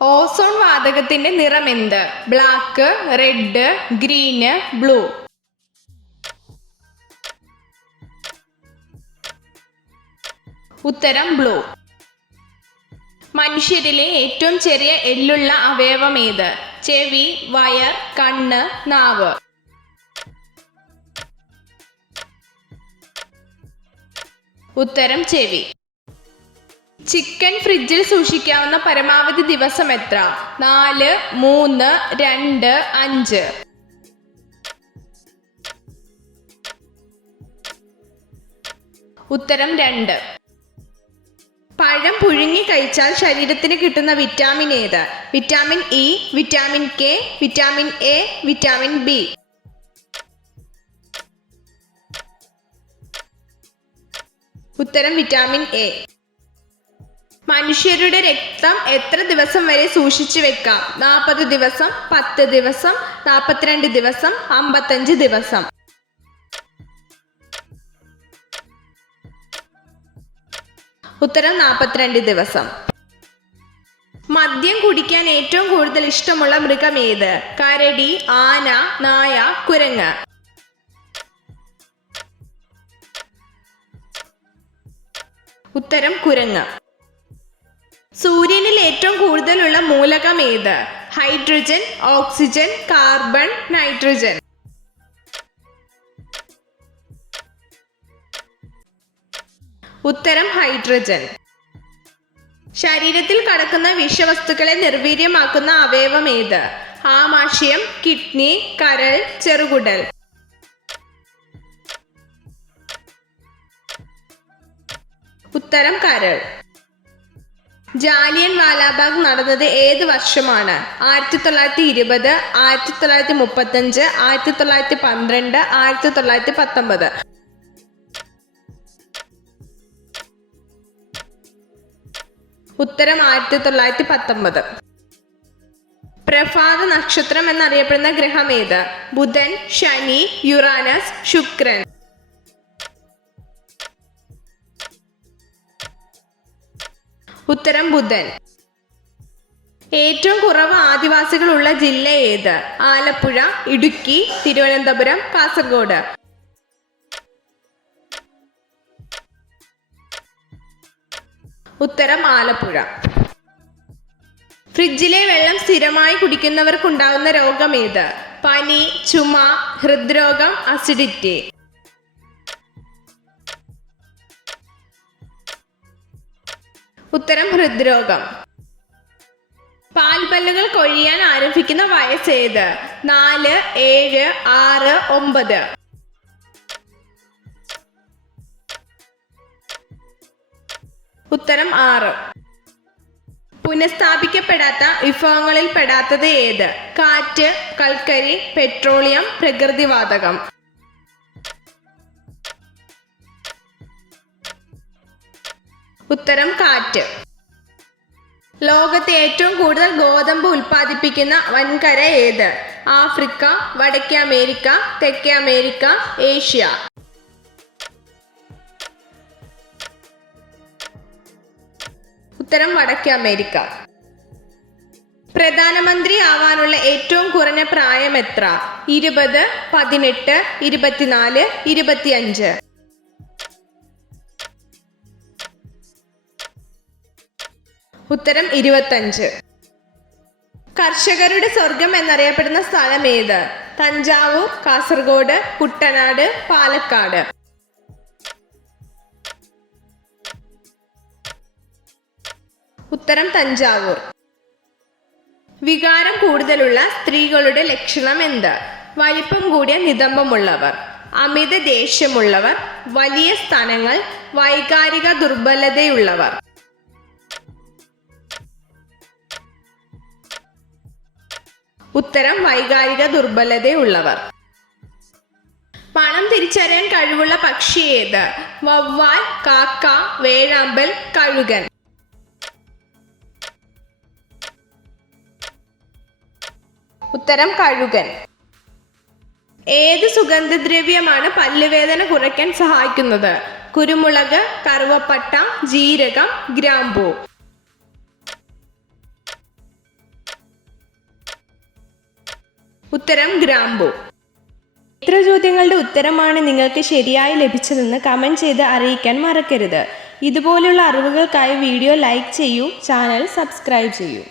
Ozone വാതകത്തിന്റെ നിറം എന്ത്? Black, red, green, blue. ഉത്തരം ബ്ലൂ. മനുഷ്യരിലെ ഏറ്റവും ചെറിയ എല്ലുള്ള അവയവം ഏത്? ചെവി, വയർ, കണ്ണ്, നാവ്. ഉത്തരം ചെവി. ചിക്കൻ ഫ്രിഡ്ജിൽ സൂക്ഷിക്കാവുന്ന പരമാവധി ദിവസം എത്ര? 4, 3, 2, 5. ഉത്തരം 2. പഴം പുഴുങ്ങി കഴിച്ചാൽ ശരീരത്തിന് കിട്ടുന്ന വിറ്റാമിൻ ഏത്? Vitamin E, vitamin K, vitamin A, vitamin B. ഉത്തരം വിറ്റാമിൻ എ. മനുഷ്യരുടെ രക്തം എത്ര ദിവസം വരെ സൂക്ഷിച്ചു വെക്കാം? 40 ദിവസം, 10 ദിവസം, 42 ദിവസം, 55 ദിവസം. ഉത്തരം 42 ദിവസം. മദ്യം കുടിക്കാൻ ഏറ്റവും കൂടുതൽ ഇഷ്ടമുള്ള മൃഗം ഏത്? കരടി, ആന, നായ, കുരങ്ങ്. ഉത്തരം കുരങ്ങ്. സൂര്യനിൽ ഏറ്റവും കൂടുതലുള്ള മൂലകം ഏത്? Hydrogen, oxygen, carbon, nitrogen. ഉത്തരം ഹൈഡ്രജൻ. ശരീരത്തിൽ കടക്കുന്ന വിഷവസ്തുക്കളെ നിർവീര്യമാക്കുന്ന അവയവം ഏത്? ആമാശയം, കിഡ്നി, കരൾ, ചെറുകുടൽ. ഉത്തരം കരൾ. ജാലിയൻ വാലാബാഗ് നടന്നത് ഏത് വർഷമാണ്? 1920, 1935, 1912, 1919. ഉത്തരം 1919. പ്രഭാത നക്ഷത്രം എന്നറിയപ്പെടുന്ന ഗ്രഹം ഏത്? ബുധൻ, ശനി, യുറാനസ്, ശുക്രൻ. ഉത്തരം ബുധൻ. ഏറ്റവും കുറവ് ആദിവാസികളുള്ള ജില്ല ഏത്? ആലപ്പുഴ, ഇടുക്കി, തിരുവനന്തപുരം, കാസർഗോഡ്. ഉത്തരം ആലപ്പുഴ. ഫ്രിഡ്ജിലെ വെള്ളം സ്ഥിരമായി കുടിക്കുന്നവർക്കുണ്ടാകുന്ന രോഗം ഏത്? പനി, ചുമ, ഹൃദ്രോഗം, അസിഡിറ്റി. ഉത്തരം ഹൃദ്രോഗം. പാൽപ്പല്ലുകൾ കൊഴിയാൻ ആരംഭിക്കുന്ന വയസ്സ് ഏത്? 4, 7, 6, 9. ഉത്തരം 6. പുനഃസ്ഥാപിക്കപ്പെടാത്ത വിഭവങ്ങളിൽ പെടാത്തത് ഏത്? കാറ്റ്, കൽക്കരി, പെട്രോളിയം, പ്രകൃതിവാതകം. ഉത്തരം കാറ്റ്. ലോകത്തെ ഏറ്റവും കൂടുതൽ ഗോതമ്പ് ഉൽപ്പാദിപ്പിക്കുന്ന വൻകര ഏത്? ആഫ്രിക്ക, വടക്കേ അമേരിക്ക, തെക്കേ അമേരിക്ക, ഏഷ്യ. ഉത്തരം വടക്കേ അമേരിക്ക. പ്രധാനമന്ത്രി ആവാനുള്ള ഏറ്റവും കുറഞ്ഞ പ്രായം എത്ര? 20, 18, 24, 25. ഉത്തരം 25. കർഷകരുടെ സ്വർഗം എന്നറിയപ്പെടുന്ന സ്ഥലം ഏത്? തഞ്ചാവൂർ, കാസർഗോഡ്, കുട്ടനാട്, പാലക്കാട്. ഉത്തരം തഞ്ചാവൂർ. വികാരം കൂടുതലുള്ള സ്ത്രീകളുടെ ലക്ഷണം എന്ത്? വലിപ്പം കൂടിയ നിതംബമുള്ളവർ, അമിത ദേഷ്യമുള്ളവർ, വലിയ സ്തനങ്ങൾ, വൈകാരിക ദുർബലതയുള്ളവർ. ഉത്തരം വൈകാരിക ദുർബലതയുള്ളവർ. പണം തിരിച്ചറിയാൻ കഴിവുള്ള പക്ഷി ഏത്? വവ്വാൽ, കാക്ക, വേഴാമ്പൽ, കഴുകൻ. ഉത്തരം കഴുകൻ. ഏത് സുഗന്ധദ്രവ്യമാണ് പല്ലുവേദന കുറയ്ക്കാൻ സഹായിക്കുന്നത്? കുരുമുളക്, കറുവപ്പട്ട, ജീരകം, ഗ്രാമ്പൂ. ഉത്തരം ഗ്രാമ്പു. ഇത്ര ചോദ്യങ്ങളുടെ ഉത്തരമാണ് നിങ്ങൾക്ക് ശരിയായി ലഭിച്ചതെന്ന് കമൻറ്റ് ചെയ്ത് അറിയിക്കാൻ മറക്കരുത്. ഇതുപോലുള്ള അറിവുകൾക്കായി വീഡിയോ ലൈക്ക് ചെയ്യൂ, ചാനൽ സബ്സ്ക്രൈബ് ചെയ്യൂ.